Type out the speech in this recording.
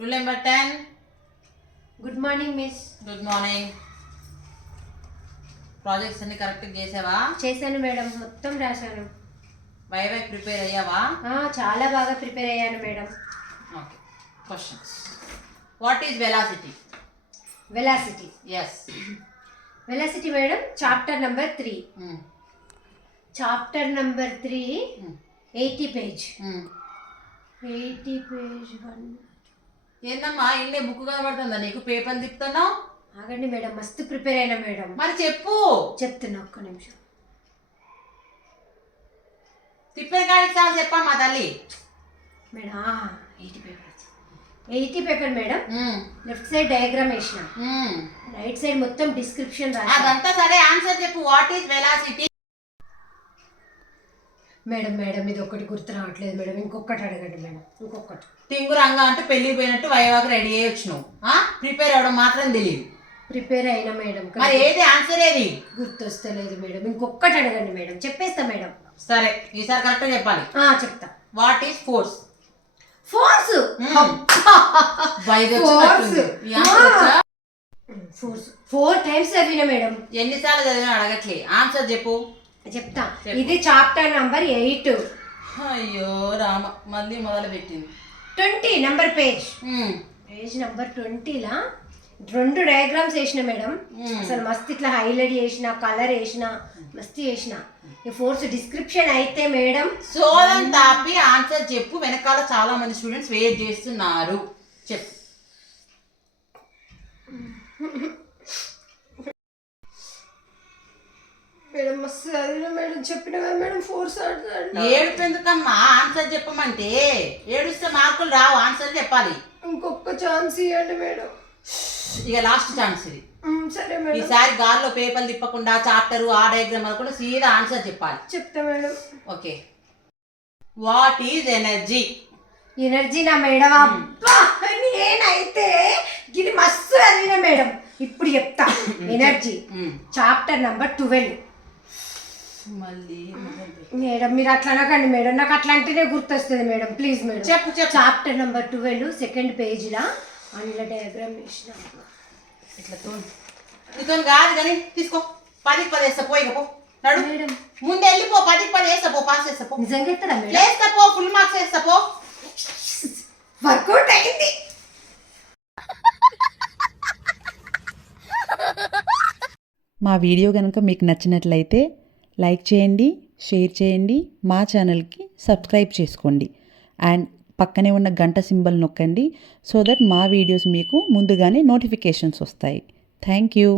Rule number 10. Good morning miss. Good morning. Projects అన్ని correct చేసావా? చేశాను మేడం, మొత్తం రాశాను. వైవై ప్రిపేర్ అయ్యావా? చాలా బాగా ప్రిపేర్ అయ్యాను madam. Okay, questions. What is velocity? Velocity. Yes. Velocity madam, chapter number 3. Chapter number 3, 80 page. 80 page 1. ఏందమ్మా ఇల్లే బుక్ కనబడుతుందా నీకు? పేపర్ తిప్పుతున్నావు? ఆగండి మేడం, మస్తు ప్రిపేర్ అయినా మేడం. మరి చెప్పు. చెప్తున్నా, ఒక్క నిమిషం. తిప్పే కాడికి చాలా చెప్పమ్మా తల్లి. Madam 80 paper. 80 paper madam. Left side diagram వేసిన, రైట్ సైడ్ మొత్తం డిస్క్రిప్షన్ రాసిన. అదంతా సరే, ఆన్సర్ చెప్పు. What is velocity? మేడం ఇది ఒకటి గుర్తు రావట్లేదు మేడం, ఇంకొకటి అడగండి మేడం. ఇంకొకటి. టింగురంగా అంటే పెళ్లికి పోయినట్టు వైవాకి రెడీ అయ్యొచ్చు నువ్వు. ప్రిపేర్ అవ్వడం మాత్రం తెలియదు. ప్రిపేర్ అయినా మేడం, మరి ఏది ఆన్సర్ ఏది? గుర్తొస్తలేదు మేడం, ఇంకొకటి అడగండి మేడం, చెప్పేస్తా మేడం. సరే, ఈసారి కరెక్ట్ చెప్పాలి. చెప్తా. What is force? Force. Force 4 times చదివిన మేడం. ఎన్నిసార్లు చదివినా అడగట్లే, ఆన్సర్ చెప్పు. చెప్తా. ఇది చాప్టర్ నంబర్ 8. అయ్యో రామ, మళ్ళీ మొదలు పెట్టింది. 20 నంబర్ పేజ్. పేజ్ నంబర్ 20లా 2 డయాగ్రామ్స్ వేసిన మేడం. అసలు మస్తు ఇట్లా హైలైట్ చేసిన, కలర్ వేసిన, మస్తు చేసిన. ఈ ఫోర్స్ డిస్క్రిప్షన్ అయితే మేడం. సోలం తాపి ఆన్సర్ చెప్పు. వెనకాల చాలా మంది స్టూడెంట్స్ వెయిట్ చేస్తున్నారు. చెప్పు. మేడం మస్తు చదివిన మేడం, చెప్పిన కదా మేడం ఫోర్స్. ఏడుపు ఎందుకమ్మా? ఆన్సర్ చెప్పమంటే ఏడుస్తే మార్కులు రావు, ఆన్సర్ చెప్పాలి. ఇంకొక ఛాన్స్ ఇవ్వండి మేడం. ఇక లాస్ట్ ఛాన్స్ ఇది. సరే మేడం. ఈసారి గాల్లో పేపర్ తిప్పకుండా చాప్టర్ ఆ డయాగ్రామ్ అనుకుంటే సీదా ఆన్సర్ చెప్పాలి. చెప్తా madam. Okay. What is energy? Energy నా మేడం. అబ్బా నేనైతే ఇది మస్తు చదివిన మేడం. ఇప్పుడు చెప్తా. Energy chapter number 12. మళ్ళీ మేడం మీరు అట్లా అనకండి మేడం, నాకు అట్లా అంటేనే గుర్తొస్తుంది మేడం. ప్లీజ్ మేడం చెప్పు. చాప్టర్ నంబర్ 12 సెకండ్ పేజీలా అందులో డయాగ్రామ్ వేసిన. ఇట్లా నీతో కాదు కానీ తీసుకో. 10కి 10 వేస్తా. పోయి పో. నడు మేడం, ముందు వెళ్ళిపో. 10కి 10 వేస్తా పో. పాస్ చేస్తా పో. నిజంగా ఎత్తరా మేడం? వేస్తా పో. ఫుల్ మార్క్స్ వేస్తా పో. వర్కౌట్ అయింది. మా వీడియో కనుక మీకు నచ్చినట్లయితే లైక్ చేయండి, షేర్ చేయండి, మా ఛానల్కి సబ్స్క్రైబ్ చేసుకోండి అండ్ పక్కనే ఉన్న గంట సింబల్ నొక్కండి సో దట్ మా వీడియోస్ మీకు ముందుగానే నోటిఫికేషన్స్ వస్తాయి. Thank you.